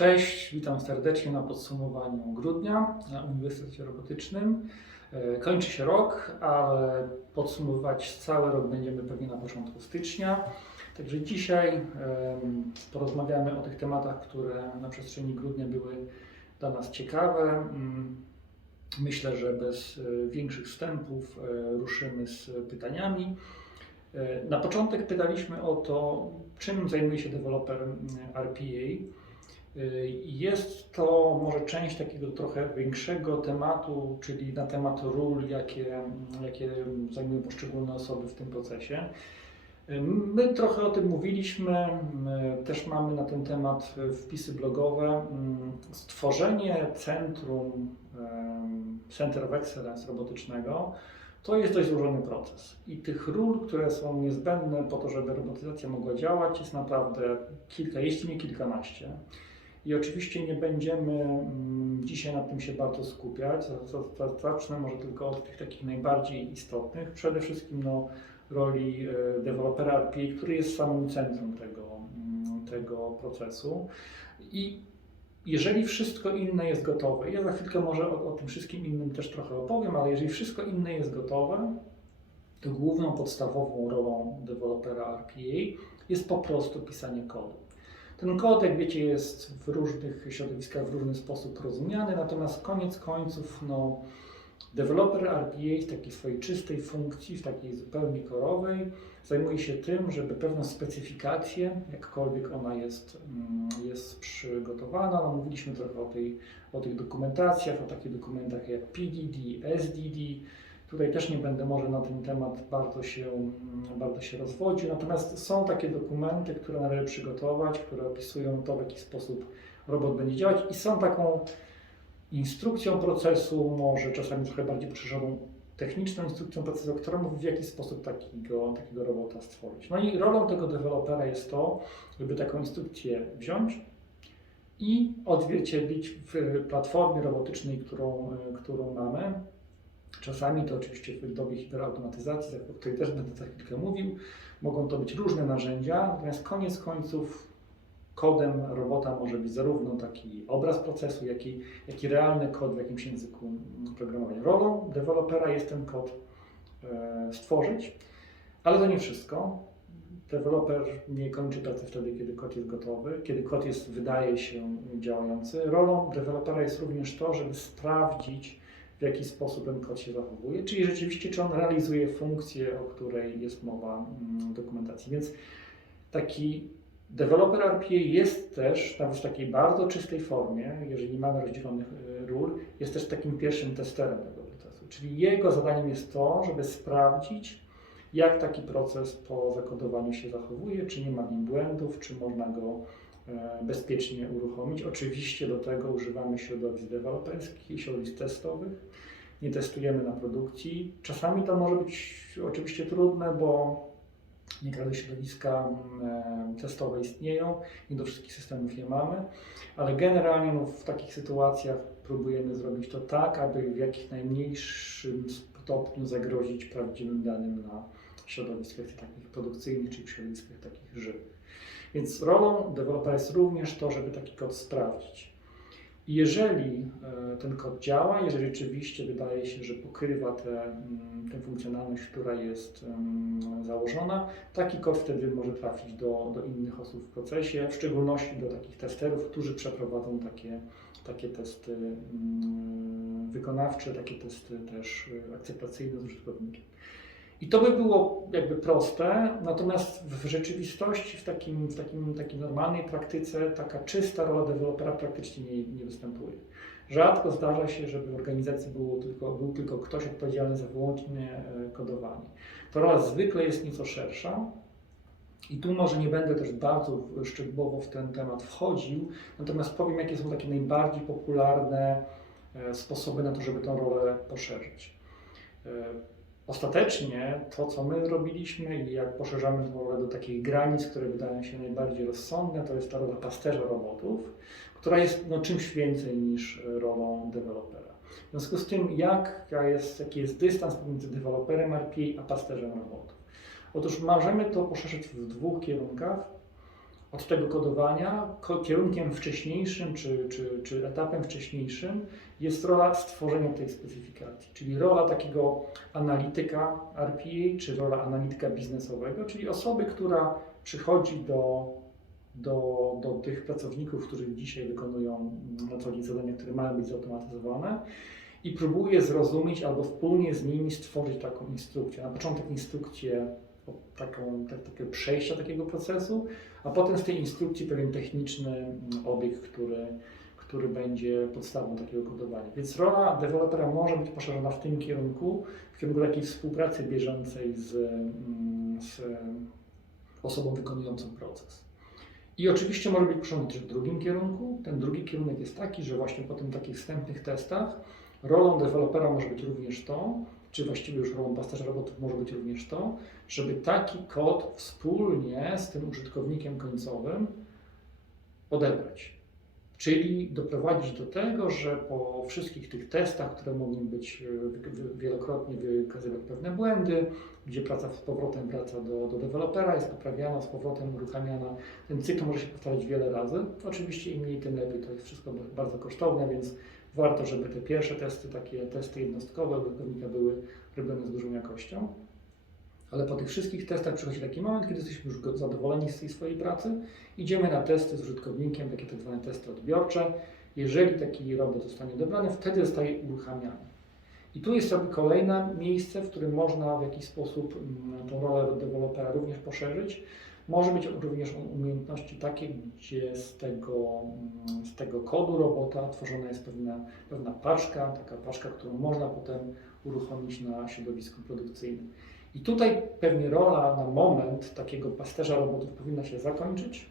Cześć, witam serdecznie na podsumowaniu grudnia na Uniwersytecie Robotycznym. E, Kończy się rok, ale podsumowywać cały rok będziemy pewnie na początku stycznia. Także dzisiaj porozmawiamy o tych tematach, które na przestrzeni grudnia były dla nas ciekawe. Mm, Myślę, że bez e, większych wstępów e, ruszymy z pytaniami. Na początek pytaliśmy o to, czym zajmuje się deweloper mm, RPA. Y, Jest to może część takiego trochę większego tematu, czyli na temat ról, jakie, jakie zajmują poszczególne osoby w tym procesie. Y, My trochę o tym mówiliśmy, y, też mamy na ten temat wpisy blogowe. Stworzenie centrum, Center of Excellence robotycznego to jest dość złożony proces i tych ról, które są niezbędne po to, żeby robotyzacja mogła działać, jest naprawdę kilka, jeśli nie kilkanaście. I oczywiście nie będziemy mm, dzisiaj nad tym się bardzo skupiać. Za- za- za- Zacznę może tylko od tych takich najbardziej istotnych. Przede wszystkim no, roli e, dewelopera RPA, który jest samym centrum tego, mm, tego procesu. I jeżeli wszystko inne jest gotowe, ja za chwilkę może o, o tym wszystkim innym też trochę opowiem, ale jeżeli wszystko inne jest gotowe, to główną podstawową rolą dewelopera RPA jest po prostu pisanie kodu. Ten kod, jak wiecie, jest w różnych środowiskach w różny sposób rozumiany, natomiast koniec końców, no, deweloper RPA w takiej swojej czystej funkcji, w takiej zupełnie korowej, zajmuje się tym, żeby pewną specyfikację, jakkolwiek ona jest, mm, jest przygotowana, no, mówiliśmy trochę o, tej, o tych dokumentacjach, o takich dokumentach jak PDD, SDD, Tutaj też nie będę może na ten temat bardzo się, mm, bardzo się rozwodził, natomiast są takie dokumenty, które należy przygotować, które opisują to, w jaki sposób robot będzie działać i są taką instrukcją procesu, może czasami trochę bardziej poszerzoną techniczną instrukcją procesu, która mówi w jaki sposób takiego, takiego robota stworzyć. No i rolą tego dewelopera jest to, żeby taką instrukcję wziąć i odzwierciedlić w platformie robotycznej, którą, którą mamy. Czasami to oczywiście w dobie hiperautomatyzacji, o której też będę za chwilkę mówił, mogą to być różne narzędzia, natomiast koniec końców kodem robota może być zarówno taki obraz procesu, jak i, jak i realny kod w jakimś języku mm, programowania. Rolą dewelopera jest ten kod e, stworzyć, ale to nie wszystko. Deweloper nie kończy pracy wtedy, kiedy kod jest gotowy, kiedy kod jest, wydaje się, działający. Rolą dewelopera jest również to, żeby sprawdzić, w jaki sposób ten kod się zachowuje, czyli rzeczywiście, czy on realizuje funkcję, o której jest mowa mm, w dokumentacji. Więc taki deweloper RPA jest też, nawet w takiej bardzo czystej formie, jeżeli nie mamy rozdzielonych y, ról, jest też takim pierwszym testerem tego procesu. Czyli jego zadaniem jest to, żeby sprawdzić, jak taki proces po zakodowaniu się zachowuje, czy nie ma w nim błędów, czy można go e, bezpiecznie uruchomić. Oczywiście do tego używamy środowisk deweloperskich środowisk testowych. Nie testujemy na produkcji. Czasami to może być oczywiście trudne, bo nie każde środowiska mm, e, testowe istnieją, nie do wszystkich systemów je mamy, ale generalnie no, w takich sytuacjach próbujemy zrobić to tak, aby w jak najmniejszym stopniu zagrozić prawdziwym danym na środowiskach takich produkcyjnych, czy środowiskach takich żywych. Więc rolą dewelopera jest również to, żeby taki kod sprawdzić. Jeżeli e, ten kod działa, jeżeli rzeczywiście wydaje się, że pokrywa tę mm, tę funkcjonalność, która jest założona, taki kod wtedy może trafić do, do innych osób w procesie, w szczególności do takich testerów, którzy przeprowadzą takie, takie testy mm, wykonawcze, takie testy też y, akceptacyjne z użytkownikiem. I to by było jakby proste, natomiast w rzeczywistości, w takim, w takim, takiej normalnej praktyce, taka czysta rola dewelopera praktycznie nie, nie występuje. Rzadko zdarza się, żeby w organizacji było tylko, był tylko ktoś odpowiedzialny za wyłącznie e, kodowanie. To rola zwykle jest nieco szersza. I tu może nie będę też bardzo szczegółowo w ten temat wchodził, natomiast powiem, jakie są takie najbardziej popularne e, sposoby na to, żeby tę rolę poszerzyć. Ostatecznie to, co my zrobiliśmy i jak poszerzamy tę rolę do takich granic, które wydają się najbardziej rozsądne, to jest ta rola pasterza robotów, która jest no, czymś więcej niż e, rolą dewelopera. W związku z tym, jaka jest, jaki jest dystans pomiędzy deweloperem RPA a pasterzem robotów? Otóż możemy to poszerzyć w dwóch kierunkach. od tego kodowania ko- kierunkiem wcześniejszym czy, czy, czy etapem wcześniejszym jest rola stworzenia tej specyfikacji, czyli rola takiego analityka RPA, czy rola analityka biznesowego, czyli osoby, która przychodzi do, do, do tych pracowników, którzy dzisiaj wykonują mm, na co dzień zadania, które mają być zautomatyzowane i próbuje zrozumieć albo wspólnie z nimi stworzyć taką instrukcję. Na początek instrukcję taką, tak, takie przejścia takiego procesu, a potem z tej instrukcji pewien techniczny mm, obiekt, który, który będzie podstawą takiego kodowania. Więc rola dewelopera może być poszerzona w tym kierunku, w kierunku takiej współpracy bieżącej z, mm, z osobą wykonującą proces. I oczywiście może być poszerzona też w drugim kierunku. Ten drugi kierunek jest taki, że właśnie po tym takich wstępnych testach rolą dewelopera może być również to, czy właściwie już rolą pasterza robotów może być również to, żeby taki kod wspólnie z tym użytkownikiem końcowym odebrać. Czyli doprowadzić do tego, że po wszystkich tych testach, które mogą być e, wielokrotnie wykazywać pewne błędy, gdzie praca z powrotem wraca do, do dewelopera, jest poprawiana, z powrotem uruchamiana, ten cykl może się powtarzać wiele razy. Oczywiście im mniej, tym lepiej, to jest wszystko bardzo kosztowne, więc warto, żeby te pierwsze testy, takie testy jednostkowe były robione z dużą jakością. Ale po tych wszystkich testach przychodzi taki moment, kiedy jesteśmy już zadowoleni z tej swojej pracy, idziemy na testy z użytkownikiem, takie tak zwane testy odbiorcze. Jeżeli taki robot zostanie odebrany, wtedy zostaje uruchamiany. I tu jest kolejne miejsce, w którym można w jakiś sposób mm, tą rolę dewelopera również poszerzyć. Może być również umiejętności takie, gdzie z tego, mm, z tego kodu robota tworzona jest pewna, pewna paczka, taka paczka, którą można potem uruchomić na środowisku produkcyjnym. I tutaj pewnie rola na moment takiego pasterza robotów powinna się zakończyć,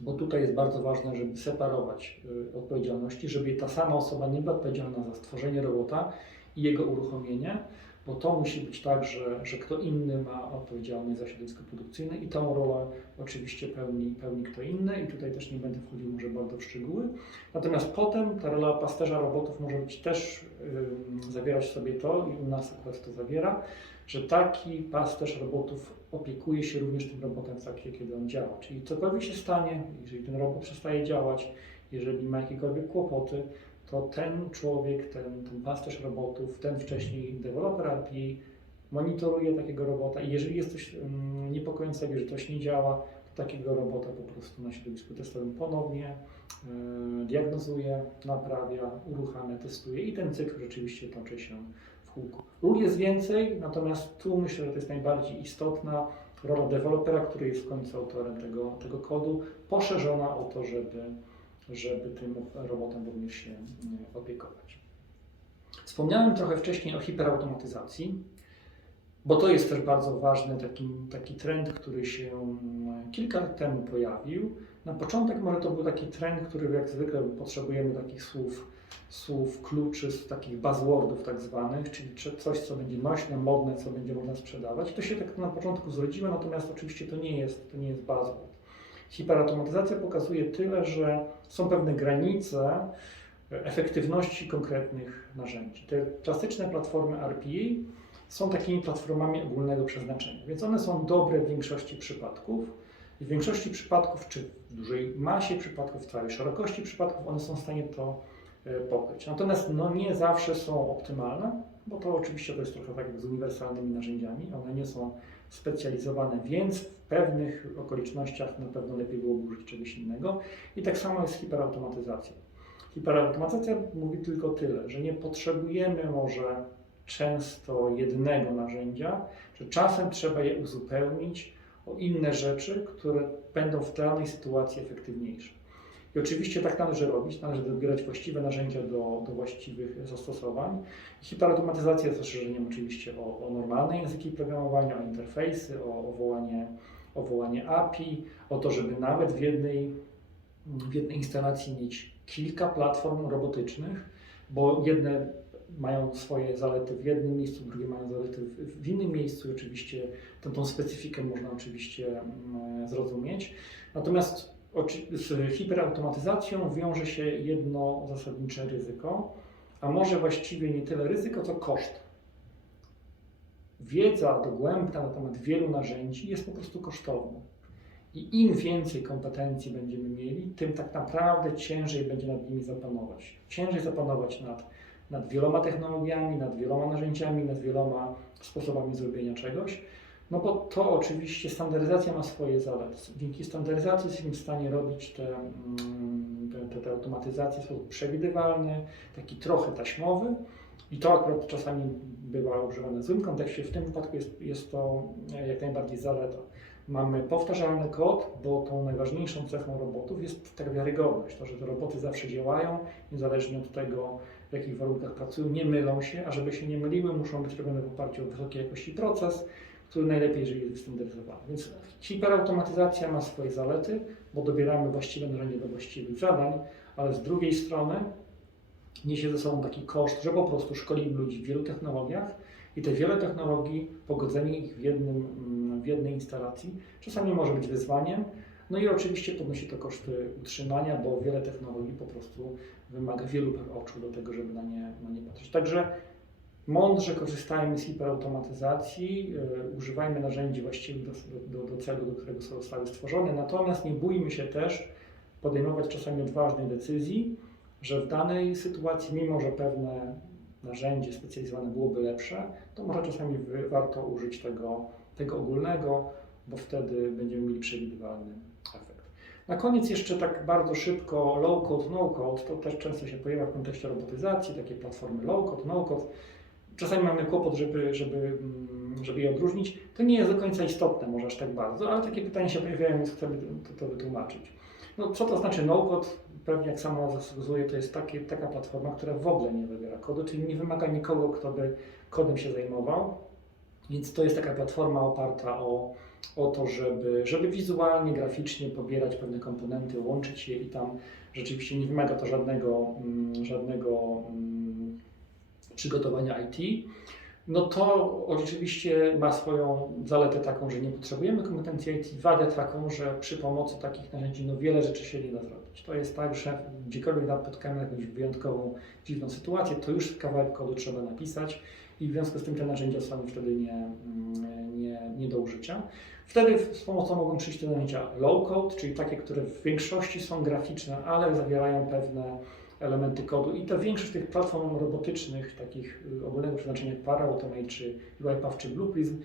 bo tutaj jest bardzo ważne, żeby separować y, odpowiedzialności, żeby ta sama osoba nie była odpowiedzialna za stworzenie robota i jego uruchomienie, bo to musi być tak, że, że kto inny ma odpowiedzialność za środowisko produkcyjne i tą rolę oczywiście pełni, pełni kto inny i tutaj też nie będę wchodził może bardzo w szczegóły. Natomiast potem ta rola pasterza robotów może być też ym, zawierać sobie to i u nas akurat to zawiera, że taki pasterz robotów opiekuje się również tym robotem w trakcie, kiedy on działa. Czyli cokolwiek się stanie, jeżeli ten robot przestaje działać, jeżeli ma jakiekolwiek kłopoty, to ten człowiek, ten, ten pasterz robotów, ten wcześniej deweloper RPA monitoruje takiego robota i jeżeli jest coś um, niepokojącego, że coś nie działa, to takiego robota po prostu na środowisku testowym ponownie e, diagnozuje, naprawia, uruchamia, testuje i ten cykl rzeczywiście toczy się w kółku. Ról jest więcej, natomiast tu myślę, że to jest najbardziej istotna rola dewelopera, który jest w końcu autorem tego, tego kodu, poszerzona o to, żeby, żeby tym robotem również się mm, opiekować. Wspomniałem trochę wcześniej o hiperautomatyzacji, bo to jest też bardzo ważny taki, taki trend, który się mm, kilka lat temu pojawił. Na początek może to był taki trend, który jak zwykle potrzebujemy takich słów, słów kluczy, z takich buzzwordów tak zwanych, czyli czy- coś, co będzie nośne, modne, co będzie można sprzedawać. To się tak na początku zrodziło, natomiast oczywiście to nie jest, to nie jest buzzword. Hiperautomatyzacja pokazuje tyle, że są pewne granice efektywności konkretnych narzędzi. Te klasyczne platformy RPA są takimi platformami ogólnego przeznaczenia, więc one są dobre w większości przypadków. I w większości przypadków, czy w dużej masie przypadków, w całej szerokości przypadków, one są w stanie to e, pokryć. Natomiast no, nie zawsze są optymalne, bo to oczywiście to jest trochę tak jak z uniwersalnymi narzędziami. One nie są specjalizowane, więc w pewnych okolicznościach na pewno lepiej byłoby użyć czegoś innego. I tak samo jest z hiperautomatyzacją. Hiperautomatyzacja mówi tylko tyle, że nie potrzebujemy może często jednego narzędzia, że czasem trzeba je uzupełnić o inne rzeczy, które będą w danej sytuacji efektywniejsze. I oczywiście tak należy robić, należy dobierać właściwe narzędzia do, do właściwych zastosowań. Hiperautomatyzacja jest rozszerzeniem oczywiście o, o normalne języki programowania, o interfejsy, o, o, wołanie, o wołanie API, o to, żeby nawet w jednej, w jednej instalacji mieć kilka platform robotycznych, bo jedne mają swoje zalety w jednym miejscu, drugie mają zalety w, innym miejscu. Oczywiście tę, tą specyfikę można oczywiście mm, zrozumieć. Natomiast z hiperautomatyzacją wiąże się jedno zasadnicze ryzyko, a może właściwie nie tyle ryzyko, co koszt. Wiedza dogłębna na temat wielu narzędzi jest po prostu kosztowna. I im więcej kompetencji będziemy mieli, tym tak naprawdę ciężej będzie nad nimi zapanować. Ciężej zapanować nad, nad wieloma technologiami, nad wieloma narzędziami, nad wieloma sposobami zrobienia czegoś. No bo to oczywiście standaryzacja ma swoje zalety. Dzięki standaryzacji jesteśmy w stanie robić te, mm, te, te, te automatyzacje w sposób przewidywalny, taki trochę taśmowy. I to akurat czasami bywa używane w złym kontekście. W tym wypadku jest, jest to jak najbardziej zaleta. Mamy powtarzalny kod, bo tą najważniejszą cechą robotów jest ta wiarygodność. To, że te roboty zawsze działają, niezależnie od tego, w jakich warunkach pracują, nie mylą się, a żeby się nie myliły, muszą być robione w oparciu o wysokiej jakości proces, który najlepiej, jeżeli jest wystandaryzowany. Więc hiperautomatyzacja ma swoje zalety, bo dobieramy właściwe narzędzie do właściwych zadań, ale z drugiej strony niesie ze sobą taki koszt, że po prostu szkolimy ludzi w wielu technologiach i te wiele technologii, pogodzenie ich w, jednym, mm, w jednej instalacji czasami może być wyzwaniem. No i oczywiście podnosi to koszty utrzymania, bo wiele technologii po prostu wymaga wielu oczu do tego, żeby na nie, na nie patrzeć. Także mądrze korzystajmy z hiperautomatyzacji, yy, używajmy narzędzi właściwych do, do, do celu, do którego zostały stworzone, natomiast nie bójmy się też podejmować czasami odważnych decyzji, że w danej sytuacji, mimo że pewne narzędzie specjalizowane byłoby lepsze, to może czasami warto użyć tego, tego ogólnego, bo wtedy będziemy mieli przewidywalny efekt. Na koniec jeszcze tak bardzo szybko low code, no code, to też często się pojawia w kontekście robotyzacji, takie platformy low code, no code. Czasami mamy kłopot, żeby, żeby, mm, żeby je odróżnić. To nie jest do końca istotne, może aż tak bardzo, ale takie pytania się pojawiają, więc chcemy to, to wytłumaczyć. No, co to znaczy no code? Pewnie jak sama zasługuje, to jest takie, taka platforma, która w ogóle nie wybiera kodu, czyli nie wymaga nikogo, kto by kodem się zajmował. Więc to jest taka platforma oparta o, o to, żeby, żeby wizualnie, graficznie pobierać pewne komponenty, łączyć je i tam rzeczywiście nie wymaga to żadnego, mm, żadnego mm, przygotowania IT. No to oczywiście ma swoją zaletę taką, że nie potrzebujemy kompetencji IT, wadę taką, że przy pomocy takich narzędzi no wiele rzeczy się nie da zrobić. To jest tak, że gdziekolwiek napotkamy jakąś wyjątkową, dziwną sytuację, to już kawałek kodu trzeba napisać i w związku z tym te narzędzia są wtedy nie, nie, nie do użycia. Wtedy z pomocą mogą przyjść te narzędzia low code, czyli takie, które w większości są graficzne, ale zawierają pewne elementy kodu i to większość tych platform robotycznych, takich y, ogólnego przeznaczenia jak Parautomate czy UiPath czy Blueprism,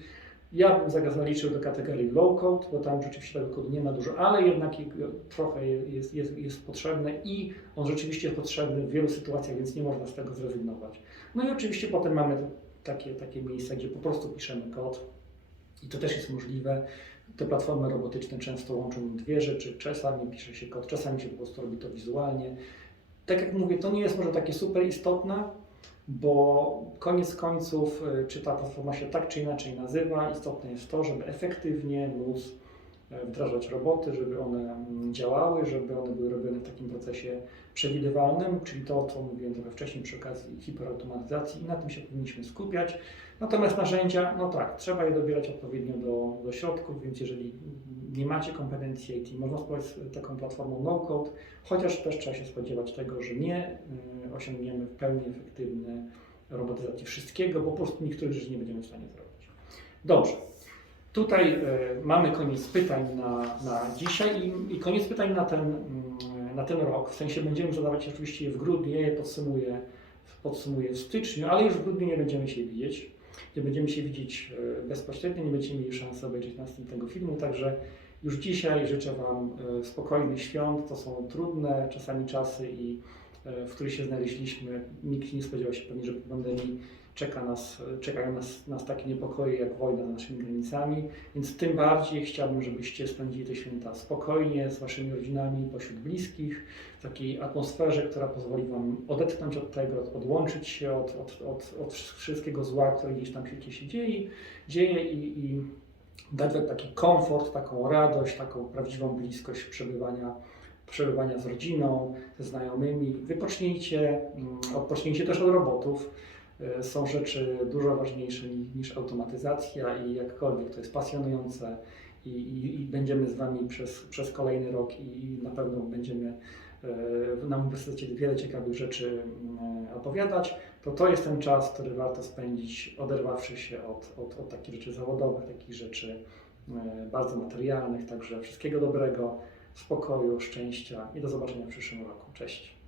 ja bym zaliczył do kategorii low code, bo tam rzeczywiście tego kodu nie ma dużo, ale jednak jego trochę jest, jest, jest potrzebne i on rzeczywiście jest potrzebny w wielu sytuacjach, więc nie można z tego zrezygnować. No i oczywiście potem mamy takie, takie miejsca, gdzie po prostu piszemy kod i to też jest możliwe. Te platformy robotyczne często łączą dwie rzeczy, czasami pisze się kod, czasami się po prostu robi to wizualnie tak jak mówię, to nie jest może takie super istotne, bo koniec końców, y, czy ta platforma się tak czy inaczej nazywa, istotne jest to, żeby efektywnie móc wdrażać roboty, żeby one mm, działały, żeby one były robione w takim procesie przewidywalnym, czyli to, co mówiłem trochę wcześniej przy okazji hiperautomatyzacji i na tym się powinniśmy skupiać. Natomiast narzędzia, no tak, trzeba je dobierać odpowiednio do, do środków, więc jeżeli nie macie kompetencji IT, można spróbować taką platformą no-code, chociaż też trzeba się spodziewać tego, że nie y, osiągniemy w pełni efektywnej robotyzacji wszystkiego, bo po prostu niektórych rzeczy nie będziemy w stanie zrobić. Dobrze. Tutaj y, mamy koniec pytań na, na dzisiaj i, i koniec pytań na ten, y, na ten rok. W sensie będziemy zadawać oczywiście je w grudniu, je podsumuję, podsumuję w styczniu, ale już w grudniu nie będziemy się widzieć. Nie będziemy się widzieć e, bezpośrednio, nie będziecie mieli szansy obejrzeć następnego filmu, także już dzisiaj życzę Wam e, spokojnych świąt. To są trudne czasami czasy, i e, w których się znaleźliśmy. Nikt nie spodziewał się pewnie, że po pandemii czeka nas, czekają nas, nas takie niepokoje jak wojna za naszymi granicami, więc tym bardziej chciałbym, żebyście spędzili te święta spokojnie z Waszymi rodzinami, pośród bliskich, w takiej atmosferze, która pozwoli Wam odetchnąć od tego, odłączyć się od, od, od, od wszystkiego zła, które gdzieś tam w świecie się dzieje, dzieje i, i dać Wam taki komfort, taką radość, taką prawdziwą bliskość przebywania przebywania z rodziną, ze znajomymi. Wypocznijcie, mm, odpocznijcie też od robotów. E, są rzeczy dużo ważniejsze ni- niż automatyzacja i jakkolwiek to jest pasjonujące i, i, i będziemy z Wami przez, przez kolejny rok i, i na pewno będziemy e, na Uniwersytecie wiele ciekawych rzeczy mm, opowiadać, to to jest ten czas, który warto spędzić oderwawszy się od, od, od takich rzeczy zawodowych, takich rzeczy e, bardzo materialnych. Także wszystkiego dobrego, spokoju, szczęścia i do zobaczenia w przyszłym roku. Cześć.